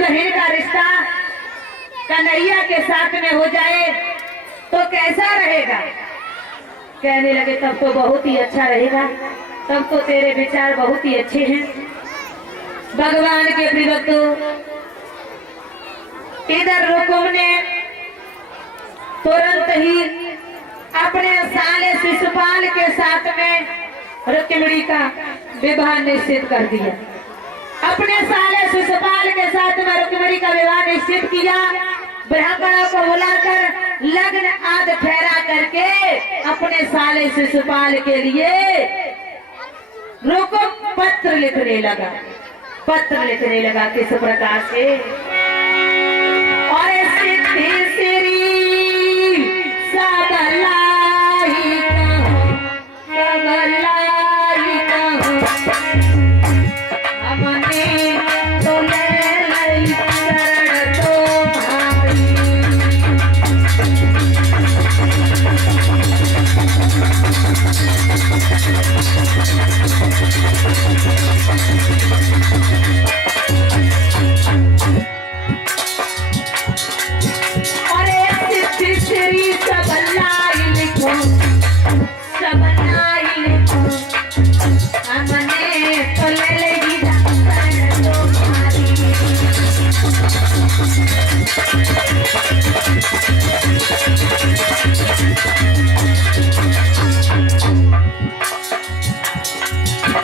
बहन का रिश्ता कन्हैया के साथ में हो जाए तो कैसा रहेगा। कहने लगे तब तो बहुत ही अच्छा रहेगा, तब तो तेरे विचार बहुत ही अच्छे हैं। भगवान के प्रिय इधर रुकुम ने तुरंत ही अपने साले शिशुपाल के साथ में रुक्मिणी का विवाह निश्चित कर दिया। अपने साले शिशुपाल के साथ में रुक्मिणी का विवाह निश्चित किया। ब्राह्मणों को बुलाकर लग्न आदि ठहरा करके अपने साले शिशुपाल के लिए रुकुम पत्र लिखने लगा। पत्र लिखने लगा किस प्रकार से, और सिद्धि श्री सबलाई हमने तो ले शरण तुम्हारी।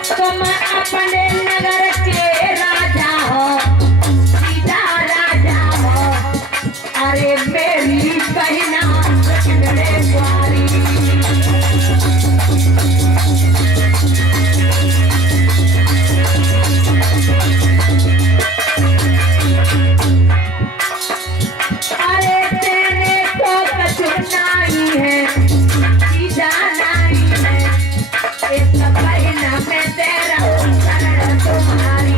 तुम अपने नगर के राजा हो, सीधा राजा हो, अरे मेरी बहना मेरे द्वारी। अरे तेने तो कछु नहीं है, सीधा नहीं है, एक बहना में तेरा शरण तुम्हारी।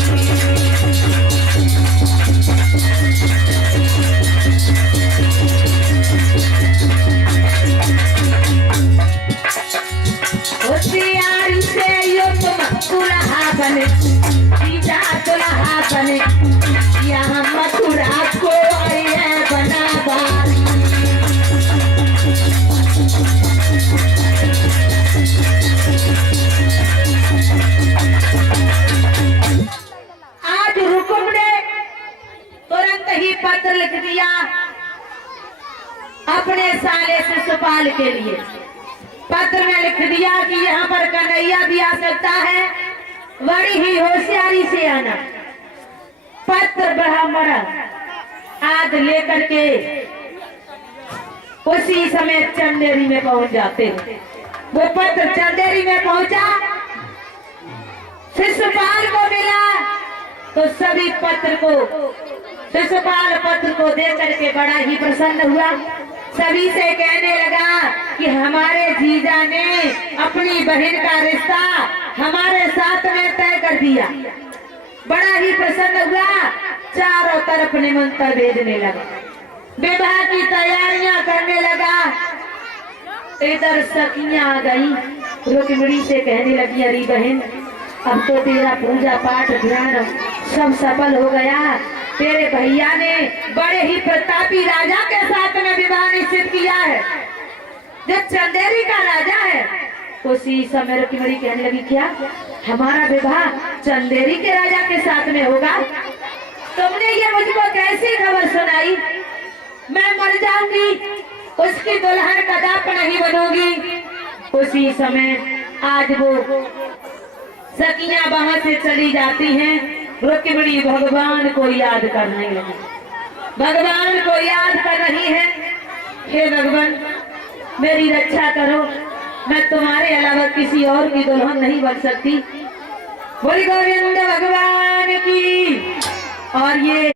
होशियारी से यो तुम दुल्हा बने, सीधा दुल्हा बने, यहाँ मथुरा को है बना बारी। आज रुकुम ने तुरंत ही पत्र लिख दिया अपने साले शिशुपाल के लिए। पत्र में लिख दिया कि यहाँ पर कन्हैया भी आ सकता है, बड़ी ही होशियारी से आना। पत्र ब्राह्मण आज लेकर के उसी समय चंदेरी में पहुंच जाते हैं। वो पत्र चंदेरी में पहुंचा, शिशुपाल को मिला तो सभी पत्र को शिशुपाल पत्र को देख करके बड़ा ही प्रसन्न हुआ। सभी से कहने लगा कि हमारे जीजा ने अपनी बहन का रिश्ता हमारे साथ में तय कर दिया। बड़ा ही प्रसन्न हुआ, चारों तरफ निमंत्रण भेजने लगा, विवाह की तैयारियां करने लगा। इधर सखियां आ गई, रुक्मिणी से कहने लगी अरे बहन अब तो तेरा पूजा पाठ ध्यान सब सफल हो गया। तेरे भैया ने बड़े ही प्रतापी राजा के साथ में विवाह निश्चित किया है, जो चंदेरी का राजा है। उसी समय रुक्मिणी कहने लगी क्या हमारा विवाह चंदेरी के राजा के साथ में होगा? तुमने ये मुझको कैसी खबर सुनाई? मैं मर जाऊंगी, उसकी दुल्हन कदाप नहीं बनूंगी। उसी समय आज वो सखियां वहां से चली जाती हैं। रुक्मिणी भगवान को याद करने लगी, भगवान को याद कर रही है। हे भगवान मेरी रक्षा करो, मैं तुम्हारे अलावा किसी और की दुल्हन नहीं बन सकती। बोली गोविंद भगवान की। और ये